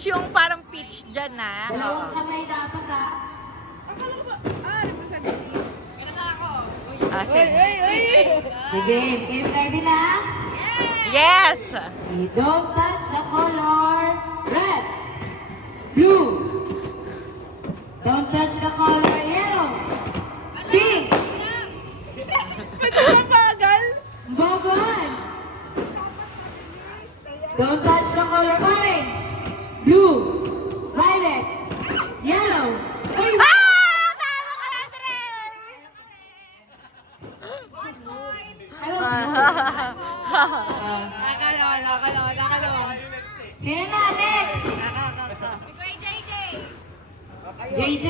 touch yung parang peach dyan na. Dalawang kamay dapat ha. Sige. Sige, game ready na? Yes! Okay, don't touch the color red, blue. Don't touch the color yellow, pink. Bagal! Bagal. Don't touch the color orange, blue, violet, yellow. Ay! Tama ka na, Tres! Nakalon. Sino na next? JJ.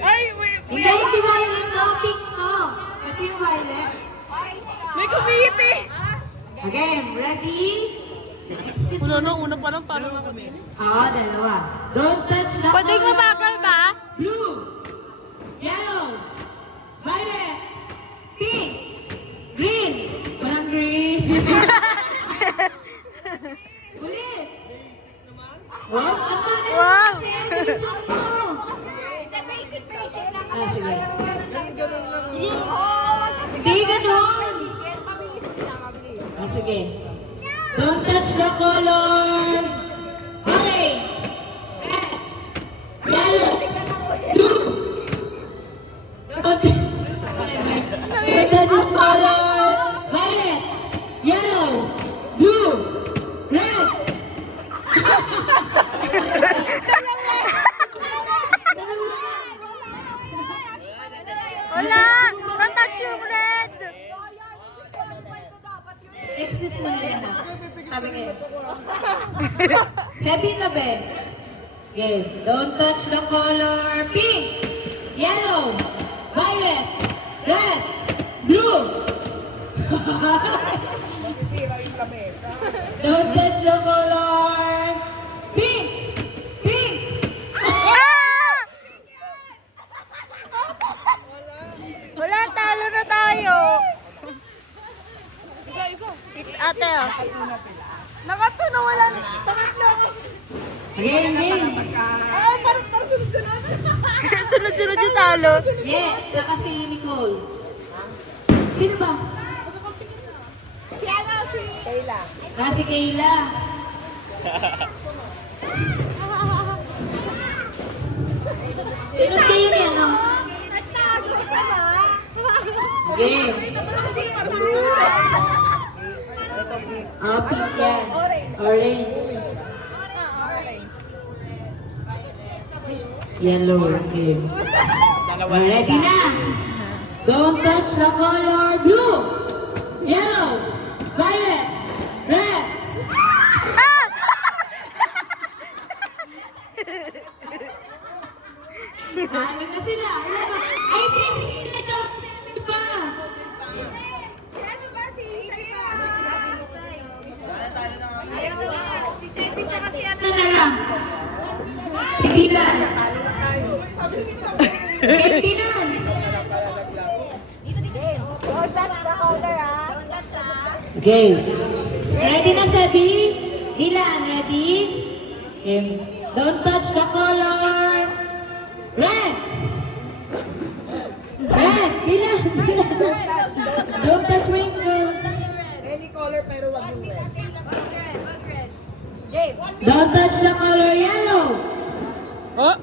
Ay, wait. Hindi violet mo, pink mo. Ito yung violet. May kumiti! Okay, ready? Una pa lang, paano na kami? Dalawa. Don't touch the Pwedeng color. mabagal ba? Blue, yellow, violet, pink, green. Walang green. Ulit. Wow, ang bagay Wow. kasi. Bilisan mo. Sige. Hindi ganun. Sige. Don't touch the color orange, red, yellow, blue. Don't touch the color violet, yellow, blue, red. Wala! Don't touch yung red! Excuse me na yan. Sabi kayo. Sabi na ba? Okay. Don't touch the color pink, yellow, violet, red, blue. Don't touch the color pink, pink. Ah! Wala, talo na tayo. Ate, oh. Nakatuno, wala. Pangatlo ako. Game, game. Parang sunod-sunod. Sunod-sunod yung talo. Yeah, tsaka si Nicole. Sino ba? Si Kayla. Sino kayo niya, no? Game. Pink yan. Orange. Yellow. Game. Ready na? Don't touch the color blue, yellow, violet, red. Ano na sila? Ay, hindi ka pa. Ito na lang. Tigilan. Tigilan. Don't touch the color, ah. Okay. Ready na, Sabi? Dilan, ready? Okay. Don't touch the color. Red. Red. Dilan. Don't touch rainbow. Any color pero wag yung red. Don't touch the color yellow. Oh?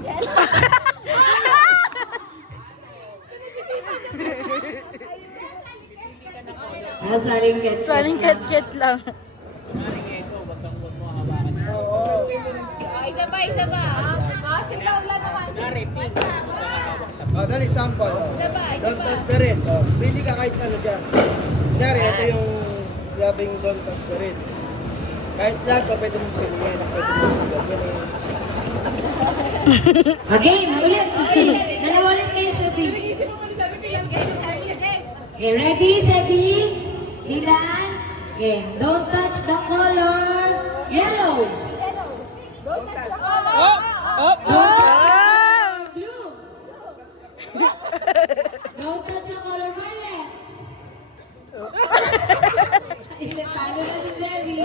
Saling Saling ket-ket lang. Isa ba? Sila ulan naman. Dali, sample. Don't touch the red. Pili ka kahit ano dyan. Kunyari, ito yung labing don't touch the red. Kahit lag ka, pwede mong pilihan. Again, ulit. Dalawa ulit kayo, Sabi. Okay, ready, Sabi? Dilan. Okay, don't touch the color yellow. Don't touch the Oh! Blue. Don't touch the color violet. Ilan tayo na si Sabi.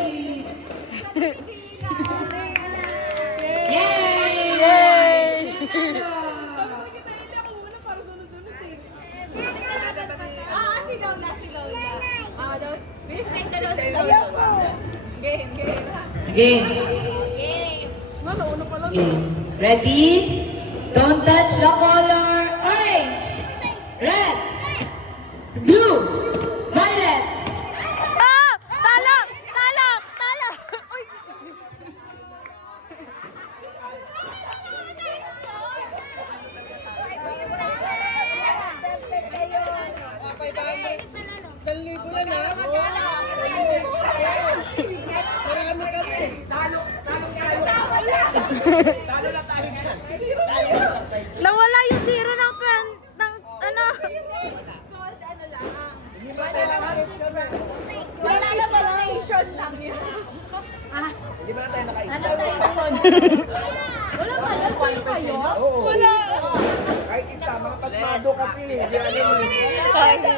Game. Game. Ready? Don't touch the color orange, red, blue, violet. Ah! Talo! Talo! Talo! Uy! Dalibo lang ha. Marami kami. Nawala yung zero ng ano? Wala na ba nation lang yun? Hindi ba na tayo nakaisa? Ano tayo sa Wala ba? Lasing kayo? Oo. Wala. Kahit isa, mga pasmado kasi. Hindi alam mo.